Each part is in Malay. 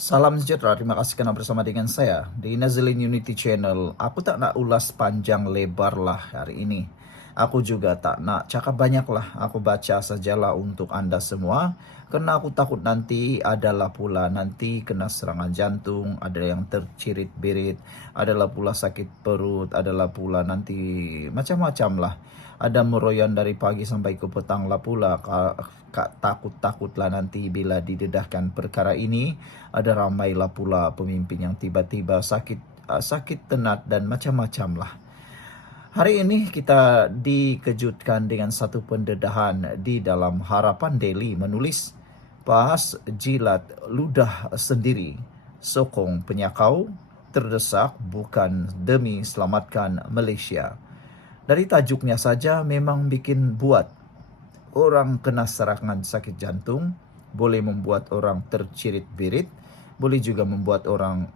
Salam sejahtera, terima kasih karena bersama dengan saya di Nazilin Unity Channel. Aku tak nak ulas panjang lebar lah hari ini. Aku juga tak nak cakap banyak lah, aku baca sajalah untuk Anda semua. Karena aku takut nanti adalah pula nanti kena serangan jantung, ada yang tercirit-birit, adalah pula sakit perut, adalah pula nanti macam-macam lah. Ada meroyan dari pagi sampai ke petang lah pula. Kak takut-takutlah nanti bila didedahkan perkara ini. Ada ramailah pula pemimpin yang tiba-tiba sakit tenat dan macam-macam lah. Hari ini kita dikejutkan dengan satu pendedahan di dalam Harapan Daily menulis PAS jilat ludah sendiri, sokong penyakau, terdesak bukan demi selamatkan Malaysia. Dari tajuknya saja memang bikin buat orang kena serangan sakit jantung, boleh membuat orang tercirit-birit, boleh juga membuat orang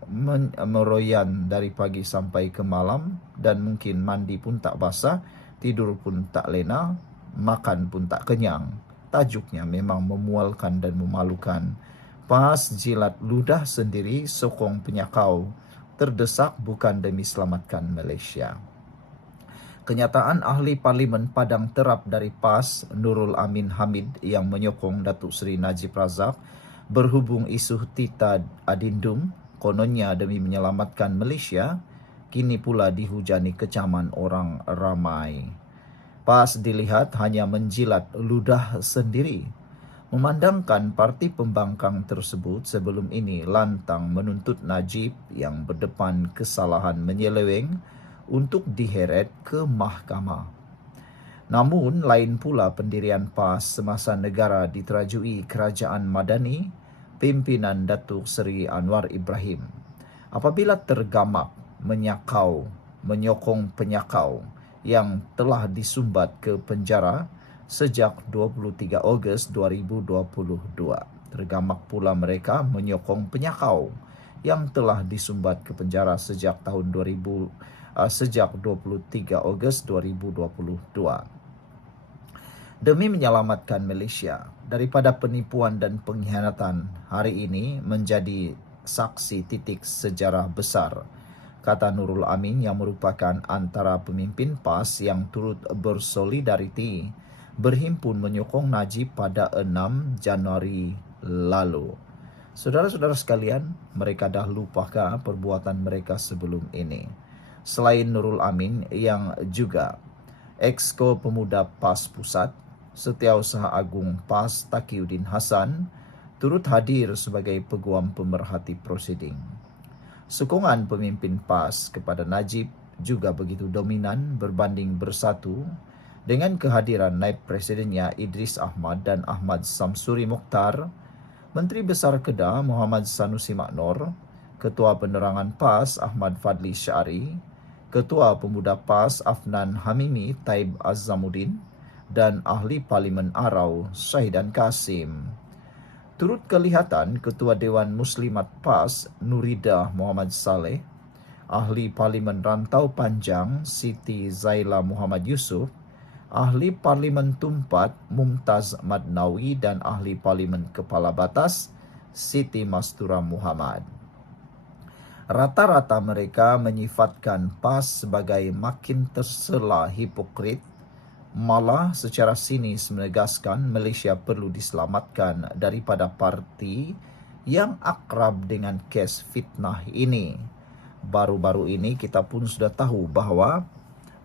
meroyan dari pagi sampai ke malam, dan mungkin mandi pun tak basah, tidur pun tak lena, makan pun tak kenyang. Tajuknya memang memualkan dan memalukan. PAS jilat ludah sendiri, sokong penyakau, terdesak bukan demi selamatkan Malaysia. Kenyataan ahli Parlimen Padang Terap dari PAS, Nurul Amin Hamid, yang menyokong Datuk Seri Najib Razak berhubung isu Tita Adindum, kononnya demi menyelamatkan Malaysia, kini pula dihujani kecaman orang ramai. PAS dilihat hanya menjilat ludah sendiri, memandangkan parti pembangkang tersebut sebelum ini lantang menuntut Najib yang berdepan kesalahan menyeleweng untuk diheret ke mahkamah. Namun, lain pula pendirian PAS semasa negara diterajui Kerajaan Madani, pimpinan Datuk Seri Anwar Ibrahim. Apabila tergamak, menyokong penyakau yang telah disumbat ke penjara sejak 23 Ogos 2022. Tergamak pula mereka menyokong penyakau yang telah disumbat ke penjara sejak 23 Ogos 2022. Demi menyelamatkan Malaysia daripada penipuan dan pengkhianatan, hari ini menjadi saksi titik sejarah besar, kata Nurul Amin yang merupakan antara pemimpin PAS yang turut bersolidariti berhimpun menyokong Najib pada 6 Januari lalu. Saudara-saudara sekalian, mereka dah lupakah perbuatan mereka sebelum ini? Selain Nurul Amin yang juga Exco Pemuda PAS Pusat, Setiausaha Agung PAS Taqiyuddin Hassan turut hadir sebagai peguam pemerhati prosiding. Sokongan pemimpin PAS kepada Najib juga begitu dominan berbanding bersatu dengan kehadiran Naib Presidennya Idris Ahmad dan Ahmad Samsuri Mokhtar, Menteri Besar Kedah Muhammad Sanusi Maknor, Ketua Penerangan PAS Ahmad Fadli Syari, Ketua Pemuda PAS Afnan Hamimi Taib Azzamuddin, dan Ahli Parlimen Arau Syahidan Kasim. Turut kelihatan Ketua Dewan Muslimat PAS Nuridah Muhammad Saleh, Ahli Parlimen Rantau Panjang Siti Zaila Muhammad Yusuf, Ahli Parlimen Tumpat Mumtaz Madnawi, dan Ahli Parlimen Kepala Batas Siti Mastura Muhammad. Rata-rata mereka menyifatkan PAS sebagai makin tersela hipokrit, malah secara sinis menegaskan Malaysia perlu diselamatkan daripada parti yang akrab dengan kes fitnah ini. Baru-baru ini kita pun sudah tahu bahawa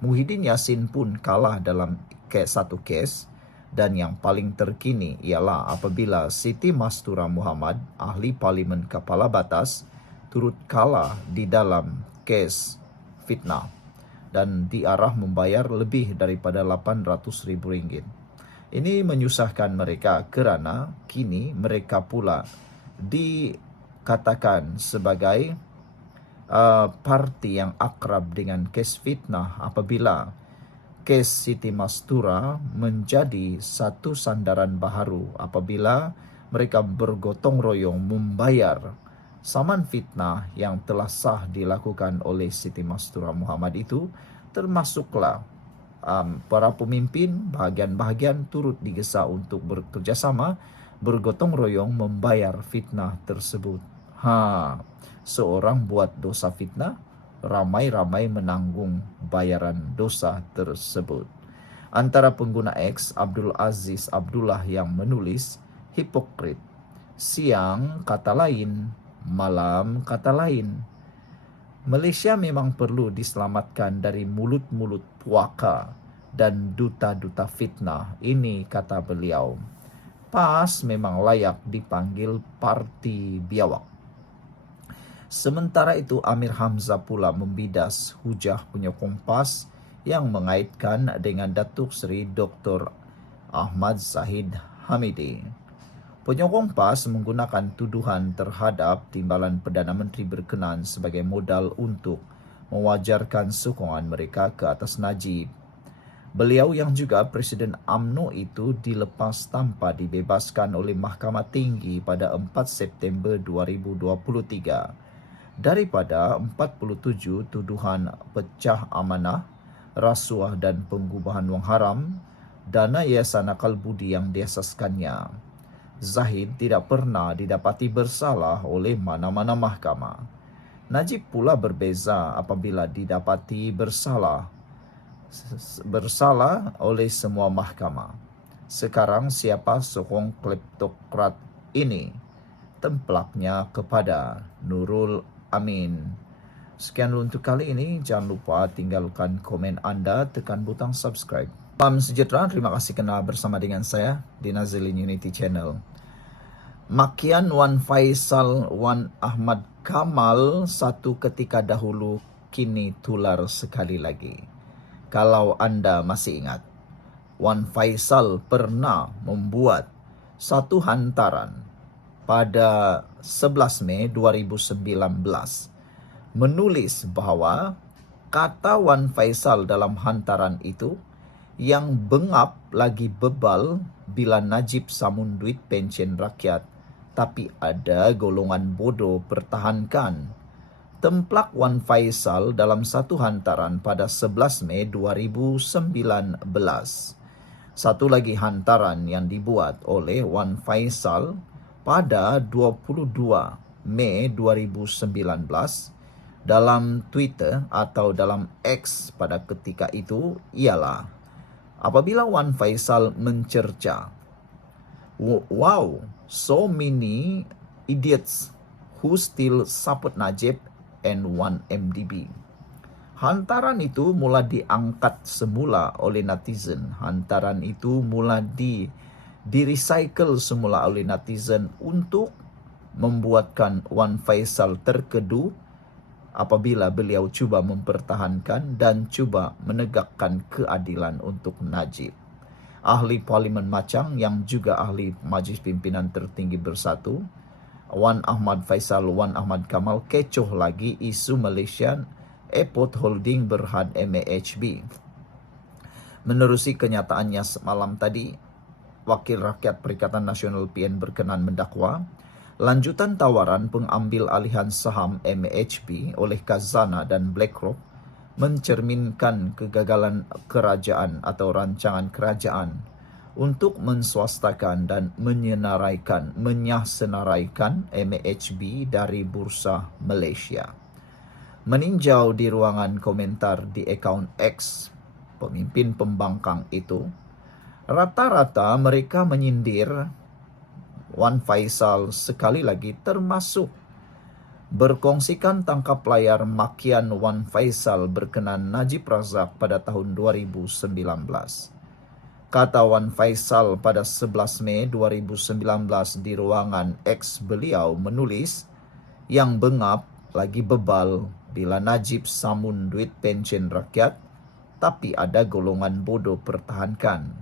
Muhyiddin Yassin pun kalah dalam satu kes, dan yang paling terkini ialah apabila Siti Mastura Muhammad, Ahli Parlimen Kepala Batas, turut kalah di dalam kes fitnah dan diarah membayar lebih daripada RM800,000. Ini menyusahkan mereka kerana kini mereka pula dikatakan sebagai parti yang akrab dengan kes fitnah apabila kes Siti Mastura menjadi satu sandaran baharu apabila mereka bergotong royong membayar saman fitnah yang telah sah dilakukan oleh Siti Mastura Muhammad itu, termasuklah para pemimpin bahagian-bahagian turut digesa untuk bekerjasama bergotong royong membayar fitnah tersebut. Seorang buat dosa fitnah, ramai-ramai menanggung bayaran dosa tersebut. Antara pengguna X, Abdul Aziz Abdullah yang menulis, hipokrit. Siang kata lain, malam kata lain. Malaysia memang perlu diselamatkan dari mulut-mulut puaka dan duta-duta fitnah. Ini kata beliau. PAS memang layak dipanggil parti biawak. Sementara itu Amir Hamzah pula membidas hujah penyokong PAS yang mengaitkan dengan Datuk Seri Dr. Ahmad Zahid Hamidi. Penyokong PAS menggunakan tuduhan terhadap Timbalan Perdana Menteri berkenan sebagai modal untuk mewajarkan sokongan mereka ke atas Najib. Beliau yang juga Presiden UMNO itu dilepas tanpa dibebaskan oleh Mahkamah Tinggi pada 4 September 2023 daripada 47 tuduhan pecah amanah, rasuah dan pengubahan wang haram, dana Yayasan Akal Budi yang diasaskannya. Zahid tidak pernah didapati bersalah oleh mana-mana mahkamah. Najib pula berbeza apabila didapati bersalah oleh semua mahkamah. Sekarang siapa sokong kleptokrat ini? Templaknya kepada Nurul Amin. Sekian untuk kali ini. Jangan lupa tinggalkan komen anda, tekan butang subscribe. Salam sejahtera, terima kasih kena bersama dengan saya di Nazilin Unity Channel. Makian Wan Faisal Wan Ahmad Kamal satu ketika dahulu kini tular sekali lagi. Kalau anda masih ingat, Wan Faisal pernah membuat satu hantaran pada 11 Mei 2019 menulis bahawa kata Wan Faisal dalam hantaran itu, yang bengap lagi bebal bila Najib samun duit pension rakyat, tapi ada golongan bodoh pertahankan. Templak Wan Faisal dalam satu hantaran pada 11 Mei 2019. Satu lagi hantaran yang dibuat oleh Wan Faisal pada 22 Mei 2019 dalam Twitter atau dalam X pada ketika itu ialah apabila Wan Faisal mencerca, "Wow, so many idiots who still support Najib and 1MDB." Hantaran itu mula diangkat semula oleh netizen. Hantaran itu mula di-recycle semula oleh netizen untuk membuatkan Wan Faisal terkedu apabila beliau cuba mempertahankan dan cuba menegakkan keadilan untuk Najib. Ahli Parlimen Macang yang juga ahli Majlis Pimpinan Tertinggi Bersatu, Wan Ahmad Faisal Wan Ahmad Kamal kecoh lagi isu Malaysian Airport Holding Berhad MAHB. Menerusi kenyataannya semalam tadi, Wakil Rakyat Perikatan Nasional PN berkenan mendakwa lanjutan tawaran pengambil alihan saham MAHB oleh Khazanah dan BlackRock mencerminkan kegagalan kerajaan atau rancangan kerajaan untuk menswastakan dan menyenaraikan MAHB dari Bursa Malaysia. Meninjau di ruangan komentar di akaun X pemimpin pembangkang itu, rata-rata mereka menyindir Wan Faisal sekali lagi, termasuk berkongsikan tangkap layar makian Wan Faisal berkenan Najib Razak pada tahun 2019. Kata Wan Faisal pada 11 Mei 2019 di ruangan X beliau menulis, yang bengap lagi bebal bila Najib samun duit pension rakyat, tapi ada golongan bodoh pertahankan.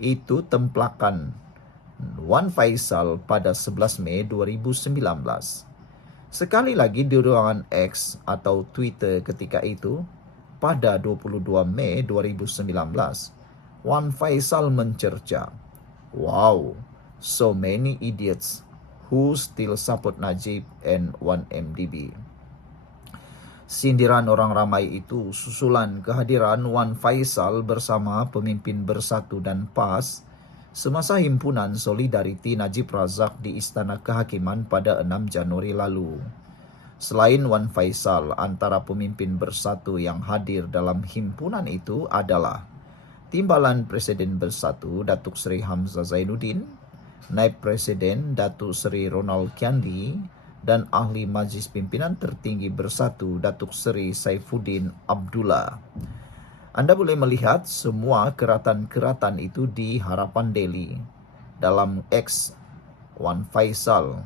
Itu templakan Wan Faisal pada 11 Mei 2019. Sekali lagi di ruangan X atau Twitter ketika itu, pada 22 Mei 2019, Wan Faisal mencerca, "Wow, so many idiots who still support Najib and 1MDB." Sindiran orang ramai itu susulan kehadiran Wan Faisal bersama pemimpin Bersatu dan PAS semasa himpunan Solidariti Najib Razak di Istana Kehakiman pada 6 Januari lalu. Selain Wan Faisal, antara pemimpin bersatu yang hadir dalam himpunan itu adalah Timbalan Presiden Bersatu Datuk Seri Hamzah Zainuddin, Naib Presiden Datuk Seri Ronald Kiandi, dan Ahli Majlis Pimpinan Tertinggi Bersatu Datuk Seri Saifuddin Abdullah. Anda boleh melihat semua keratan-keratan itu di Harapan Daily dalam X Wan Faisal.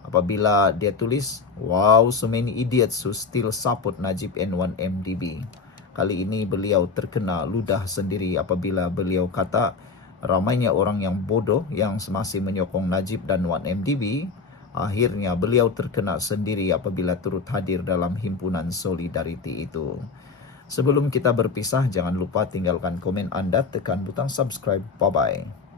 Apabila dia tulis, wow, so many idiots who still support Najib and 1MDB. Kali ini beliau terkena ludah sendiri apabila beliau kata ramainya orang yang bodoh yang masih menyokong Najib dan 1MDB. Akhirnya beliau terkena sendiri apabila turut hadir dalam himpunan Solidariti itu. Sebelum kita berpisah, jangan lupa tinggalkan komen Anda, tekan butang subscribe. Bye-bye.